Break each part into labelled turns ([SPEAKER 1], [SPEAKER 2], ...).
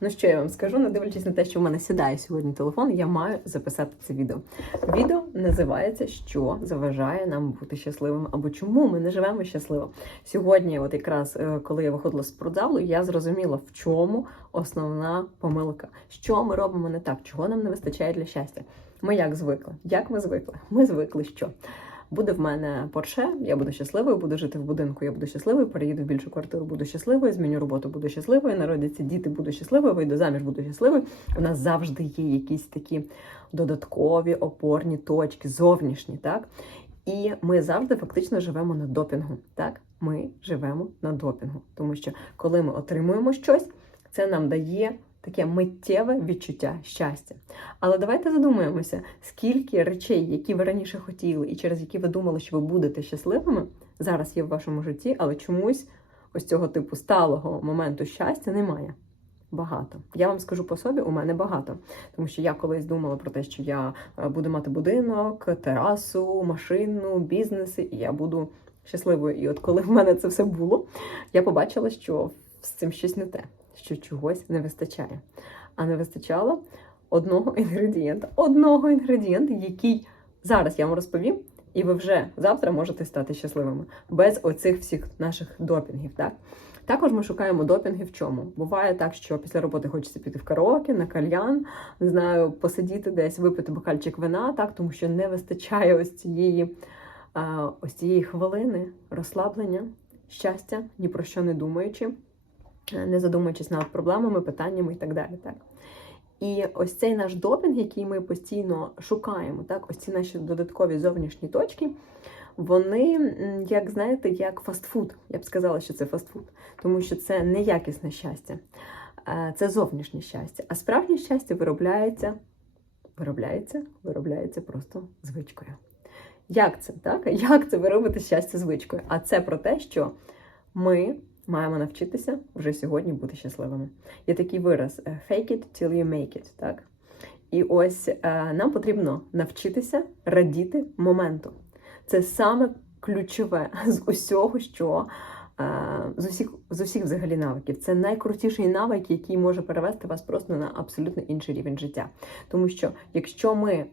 [SPEAKER 1] Ну що я вам скажу, не дивлячись на те, що в мене сідає сьогодні телефон, я маю записати це відео. Відео називається Що заважає нам бути щасливим або чому ми не живемо щасливо. Сьогодні, от якраз е, коли я виходила з спортзалу, я зрозуміла, в чому основна помилка, що ми робимо не так, чого нам не вистачає для щастя. Ми як звикли? Як ми звикли? Ми звикли, що буде в мене Порше, я буду щасливою, буду жити в будинку, я буду щасливою, переїду в більшу квартиру, буду щасливою, зміню роботу, буду щасливою, народяться діти, буду щасливою, вийду заміж, буду щасливою. У нас завжди є якісь такі додаткові опорні точки, зовнішні, так? І ми завжди фактично живемо на допінгу. Так, ми живемо на допінгу, тому що коли ми отримуємо щось, це нам дає таке миттєве відчуття щастя. Але давайте задумаємося, скільки речей, які ви раніше хотіли, і через які ви думали, що ви будете щасливими, зараз є в вашому житті, але чомусь ось цього типу сталого моменту щастя немає. Багато. Я вам скажу по собі, у мене багато. Тому що я колись думала про те, що я е, буду мати будинок, терасу, машину, бізнеси, і я буду щасливою. І от коли в мене це все було, я побачила, що з цим щось не те, що чогось не вистачає. А не вистачало одного інгредієнта. Одного інгредієнта, який зараз я вам розповім, і ви вже завтра можете стати щасливими без оцих всіх наших допінгів. Так? Також ми шукаємо допінги в чому. Буває так, що після роботи хочеться піти в караоке, на кальян, не знаю, посидіти десь, випити бокальчик вина, так, тому що не вистачає ось цієї, ось цієї хвилини розслаблення, щастя, ні про що не думаючи, не задумуючись над проблемами, питаннями і так далі. Так. І ось цей наш допінг, який ми постійно шукаємо, так, ось ці наші додаткові зовнішні точки, вони, як знаєте, як фастфуд. Я б сказала, що це фастфуд, тому що це не якісне щастя, е, це зовнішнє щастя. А справжнє щастя виробляється, виробляється, виробляється просто звичкою. Як це? Так? Як це ви робите щастя звичкою? А це про те, що ми маємо навчитися вже сьогодні бути щасливими. Є такий вираз е, fake it till you make it. Так? І ось е, нам потрібно навчитися радіти моменту. Це саме ключове з усього, що е, з усіх з усіх взагалі навиків. Це найкрутіший навик, який може перевести вас просто на абсолютно інший рівень життя. Тому що якщо ми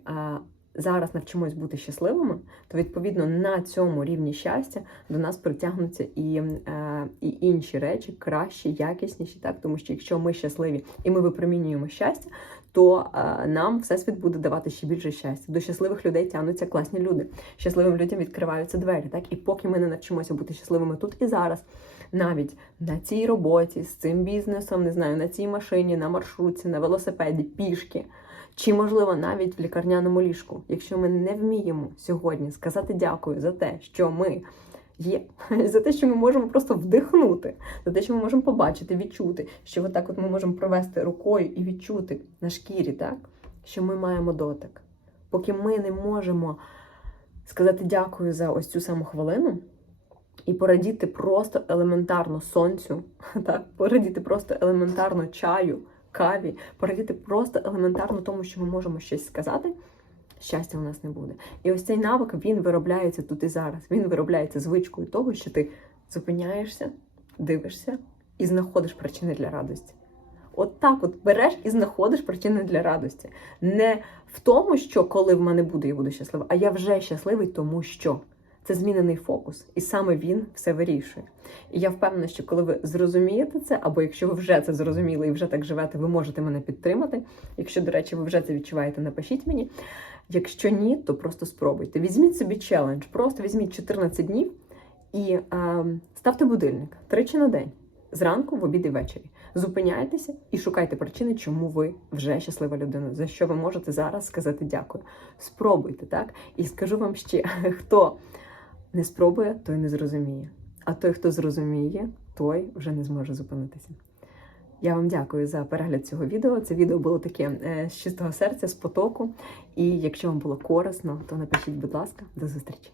[SPEAKER 1] зараз навчимось бути щасливими, то відповідно на цьому рівні щастя до нас притягнуться і, е, і інші речі, кращі, якісніші, так тому що якщо ми щасливі і ми випромінюємо щастя, то е, нам всесвіт буде давати ще більше щастя. До щасливих людей тягнуться класні люди. Щасливим людям відкриваються двері. Так і поки ми не навчимося бути щасливими тут і зараз, навіть на цій роботі, з цим бізнесом, не знаю, на цій машині, на маршрутці, на велосипеді, пішки. Чи, можливо, навіть в лікарняному ліжку, якщо ми не вміємо сьогодні сказати дякую за те, що ми є, за те, що ми можемо просто вдихнути, за те, що ми можемо побачити, відчути, що отак от ми можемо провести рукою і відчути на шкірі, так, що ми маємо дотик. Поки ми не можемо сказати дякую за ось цю саму хвилину і порадіти просто елементарно сонцю, так, порадіти просто елементарно чаю каві, порадіти просто елементарно тому, що ми можемо щось сказати, щастя у нас не буде. І ось цей навик він виробляється тут і зараз. Він виробляється звичкою того, що ти зупиняєшся, дивишся і знаходиш причини для радості. От так от береш і знаходиш причини для радості. Не в тому, що коли в мене буде, я буду щаслива, а я вже щасливий, тому що це змінений фокус, і саме він все вирішує. І я впевнена, що коли ви зрозумієте це, або якщо ви вже це зрозуміли і вже так живете, ви можете мене підтримати. Якщо, до речі, ви вже це відчуваєте, напишіть мені. Якщо ні, то просто спробуйте. Візьміть собі челендж, просто візьміть 14 днів і а, ставте будильник тричі на день. Зранку, в обід і ввечері. Зупиняйтеся і шукайте причини, чому ви вже щаслива людина, за що ви можете зараз сказати дякую. Спробуйте, так? І скажу вам ще, хто не спробує, той не зрозуміє. А той, хто зрозуміє, той вже не зможе зупинитися. Я вам дякую за перегляд цього відео. Це відео було таке е, з чистого серця, з потоку. І якщо вам було корисно, то напишіть, будь ласка, до зустрічі.